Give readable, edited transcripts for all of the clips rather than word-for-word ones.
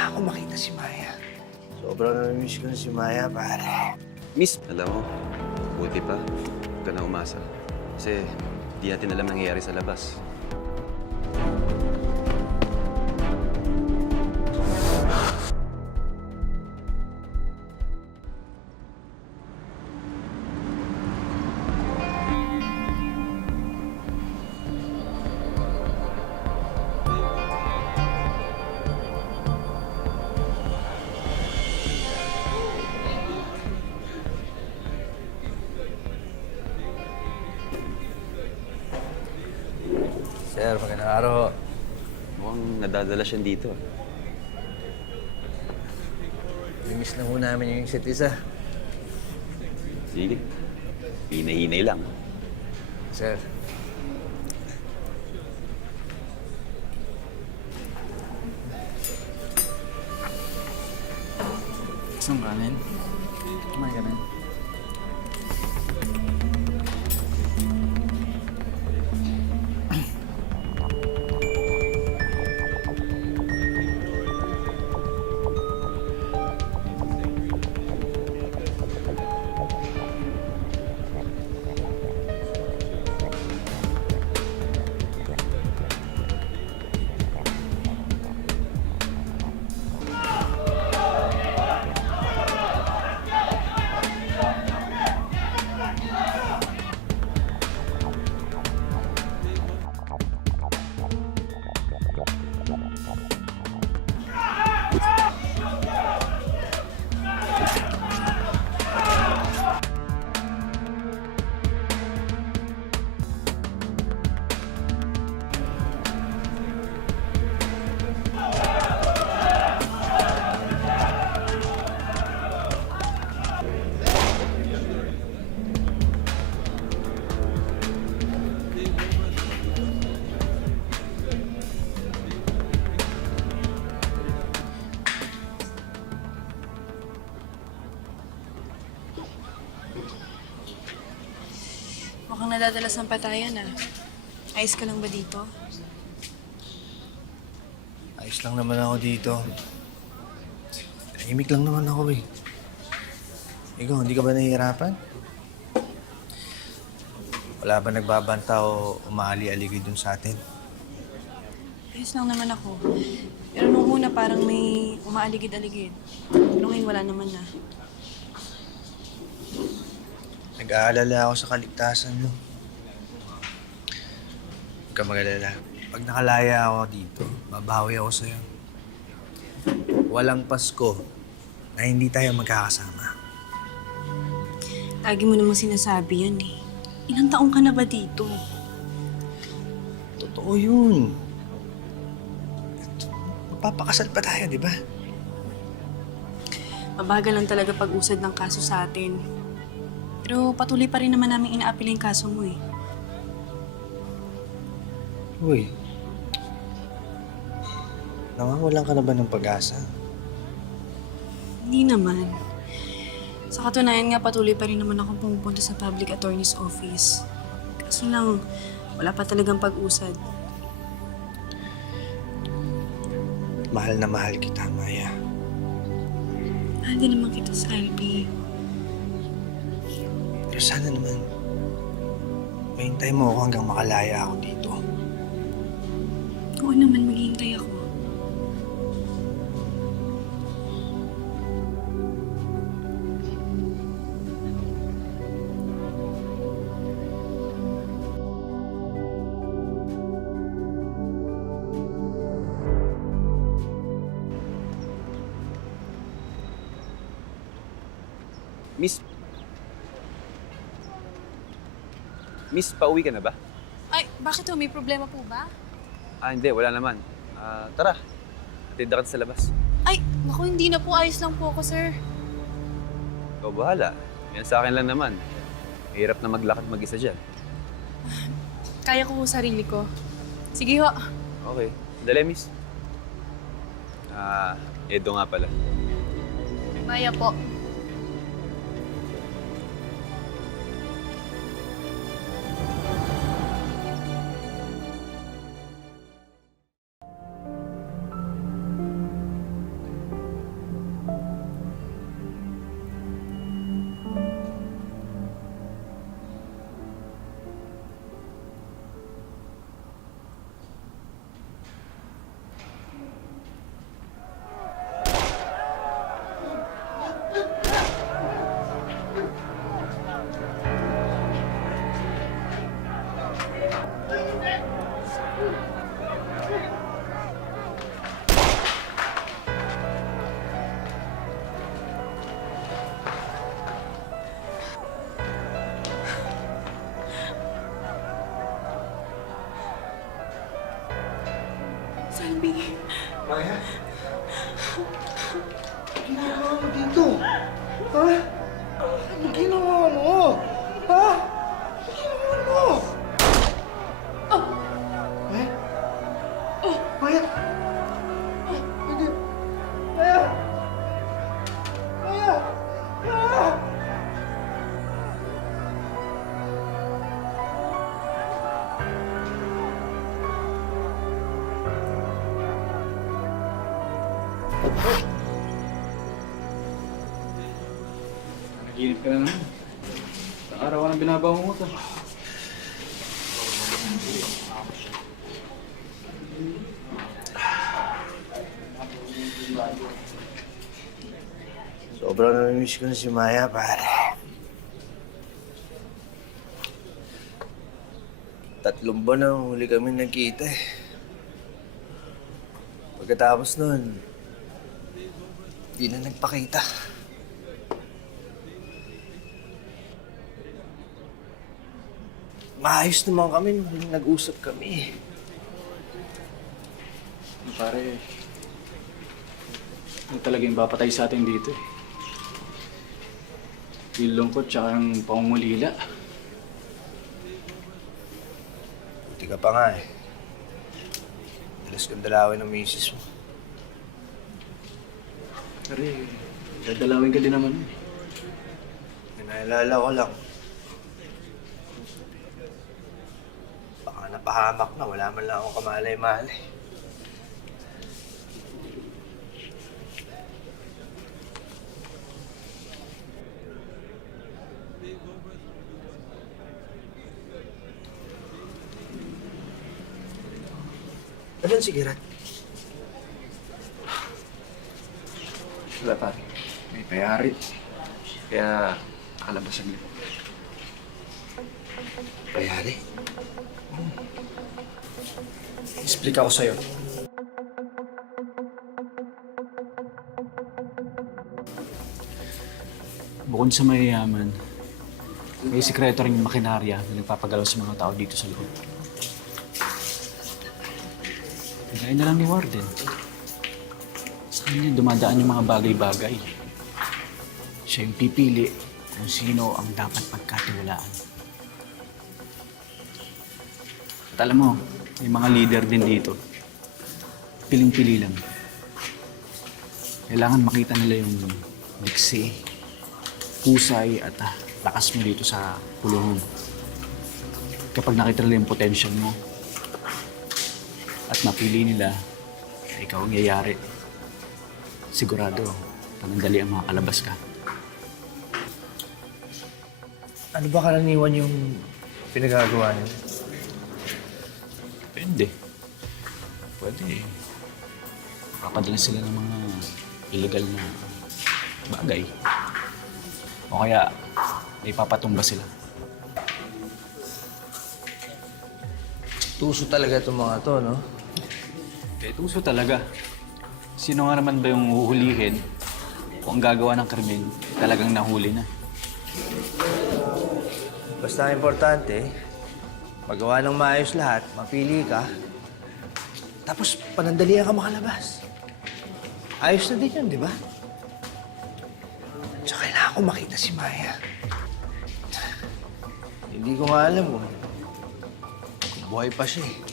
na ako makita si Maya. Sobrang namimiss ko na si Maya, pare. Miss, alam mo, buti pa. Huwag ka na umasa. Kasi di natin alam nangyayari sa labas. Sir, magandang araw. Mukhang nadadala siya dito. Namimiss lang ho namin yung isa't isa. Sige. Hinay-hinay lang. Sir. Isang kanin. Kumain ka rin. Mukhang nadadalas ng patayan ah. Ayos ka lang ba dito? Ayos lang naman ako dito. Tahimik lang naman ako eh. Ikaw, hindi ka ba nahihirapan? Wala ba nagbabanta o umaali-aligid dun sa atin? Ayos lang naman ako. Pero nung una parang may umaaligid-aligid. Pero ngayon wala naman na. Nag-aalala ako sa kaligtasan mo. Huwag ka mag-alala. Pag nakalaya ako dito, babawi ako sa'yo. Walang Pasko na hindi tayo magkakasama. Lagi mo namang sinasabi yan eh. Ilang taong ka na ba dito? Totoo yun. Magpapakasal pa tayo, di ba? Mabagal lang talaga pag-usad ng kaso sa atin. Pero patuloy pa rin naman namin inaapil yung kaso mo eh. Uy. Nangangawalan ka na ba ng pag-asa? Hindi naman. Sa katunayan nga, patuloy pa rin naman ako pumupunta sa public attorney's office. Kaso lang, wala pa talagang pag-usad. Mahal na mahal kita, Maya. Mahal din naman kita sa Albi. Pero sana naman, mahintay mo ako hanggang makalaya ako dito. Oo naman, maghihintay ako. Miss, pauwi ka na ba? Ay, bakit ho? May problema po ba? Hindi. Wala naman. Tara. Atid na ka sa labas. Ay, naku, hindi na po. Ayos lang po ako, sir. Ikaw bahala. Yan sa akin lang naman. Hirap na maglakad mag-isa dyan. Kaya ko po sarili ko. Sige ho. Okay. Dali, miss. Edo nga pala. Maya po. Salvi, Maya? Ano ginagawa mo dito? Ha? Ano ginawa mo? Ha? Ano ginawa mo? Maya? Maya? Hindi. Maya? Maya? Maya? Naginip ka na naman. Sa araw ka nang binabangon mo to. Sobrang namimiss ko na si Maya, pare. 3 buwan na huli kami nagkita eh. Pagkatapos nun, di na nagpakita. Maayos naman kami nung nag-usap kami. Pare, ano talaga yung papatay sa atin dito eh. Yung lungkot tsaka yung pangungulila. Buti ka pa nga eh. Dalas kang dalawin ng misis mo. Pare, dadalawin ka din naman eh. Naalala ko lang. Baka napahamak na, wala man lang akong kamalay-malay. Anong sigaret? Wala pare, may payari. Kaya nakalabas saglit. Payari? Explain ako sa'yo. Bukod sa mayayaman, may sikreto ring makinarya na nagpapagalaw sa mga tao dito sa loob. Gaya na lang ni Warden. Sa kanya dumadaan yung mga bagay-bagay. Siya yung pipili kung sino ang dapat pagkatiwalaan. At alam mo, may mga leader din dito. Piling-pili lang. Kailangan makita nila yung diksi, husay at lakas mo dito sa pulungan. Kapag nakita nila yung potential mo at napili nila na ikaw ang yayari, sigurado, panandali ang makakalabas ka. Ano ba karaniwan yung pinagagawa niyo? Depende. Pwede. Papadala sila ng mga illegal na bagay. O kaya, may papatumba sila. Tuso talaga itong mga to, no? Kahit uso talaga. Sino nga naman ba yung uhulihin kung ang gagawa ng krimen talagang nahuli na? Basta ang importante, magawa ng maayos lahat, mapili ka, tapos panandalian ka makalabas. Ayos na din yun, di ba? Tsaka kailangan ko makita si Maya. Hindi ko nga alam kung buhay pa siya eh.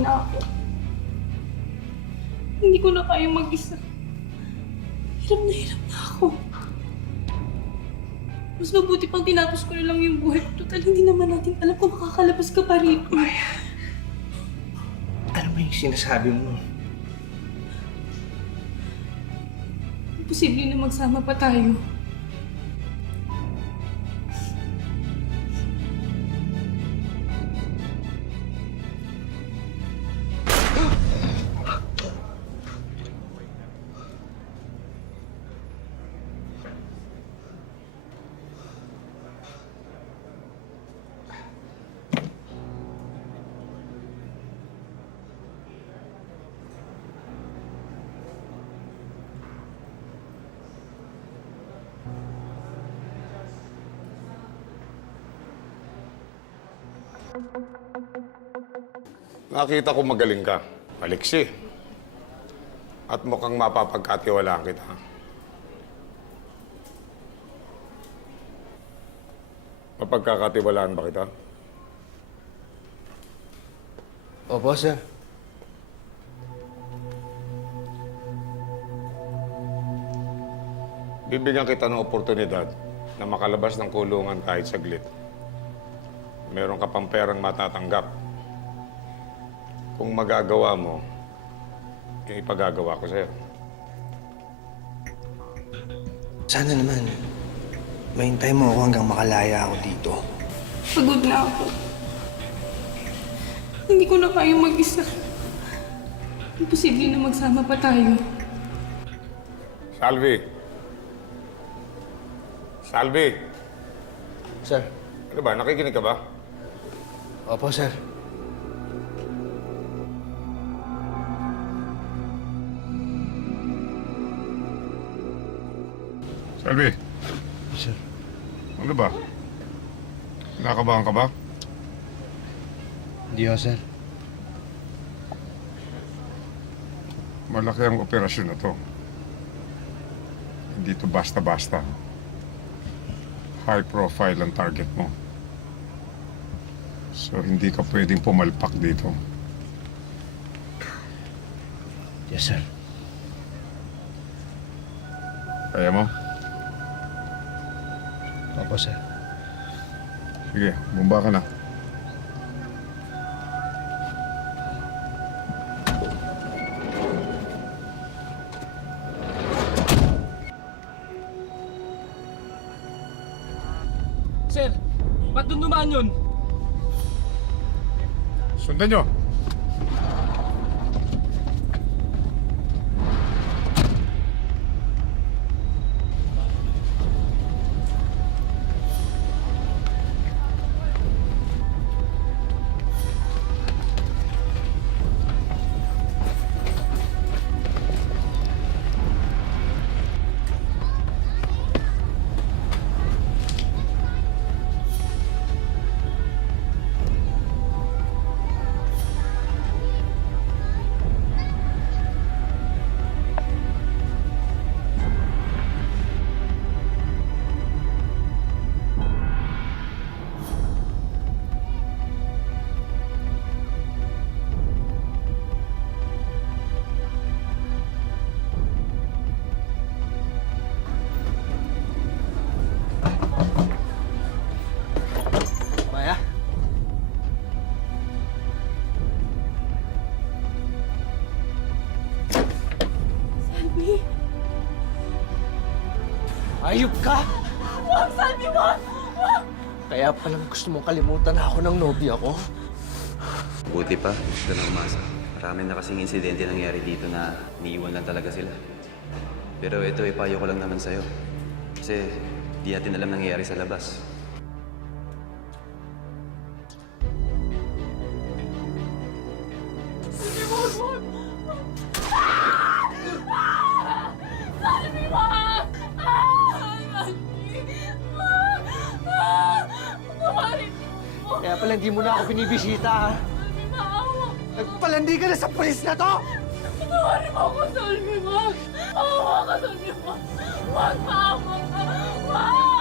na ako. Hindi ko na kaya mag-isa. Hirap na ako. Mas mabuti pang tinapos ko na lang yung buhay ko. Total, hindi naman natin alam kung makakalabas ka pa rito. Ano ba yung sinasabi mo? Imposible na magsama pa tayo. Nakita ko magaling ka, Alexi. At mukhang mapapagkatiwalaan kita. Mapagkakatiwalaan ba kita? Opo, sir. Bibigyan kita ng oportunidad na makalabas ng kulungan kahit saglit. Meron ka pang perang matatanggap. Kung magagawa mo, yung ipagagawa ko sa'yo. Sana naman, mahintay mo ako hanggang makalaya ako dito. Pagod na ako. Hindi ko na kaya mag-isa. Imposible na magsama pa tayo. Salvi! Salvi! Sir. Ano ba? Nakikinig ka ba? Opo, sir. Salvi! Sir. Ano ba? Nakabahan ka ba? Hindi ho, sir. Malaki ang operasyon na to. Hindi to basta-basta. High profile ang target mo. So, hindi ka pwedeng pumalpak dito. Yes, sir. Kaya mo? Opo, sir. Sige, bumba ka na. Sir, ba't doon dumaan yun? Sundan nyo! Maya? Salvi! Ayup ka! Wag, Salvi, wag! Wag! Kaya palang gusto mong kalimutan na ako ng nobya ko? Buti pa, ka na umasa. Marami na kasing insidente nangyari dito na niiwan lang talaga sila. Pero ito, ipayo ko lang naman sa'yo. Kasi di natin alam nangyayari sa labas. Salvi, wag, wag! Salvi, wag! Salvi! Patawarin mo! Kaya pala hindi mo na ako binibisita, ha? Salvi, maawa! Nagpalandi ka na sa pulis na to! Patawarin mo ako, Salvi, wag! Maawa ka, Salvi, wag! Wag, maawa ka! Wag!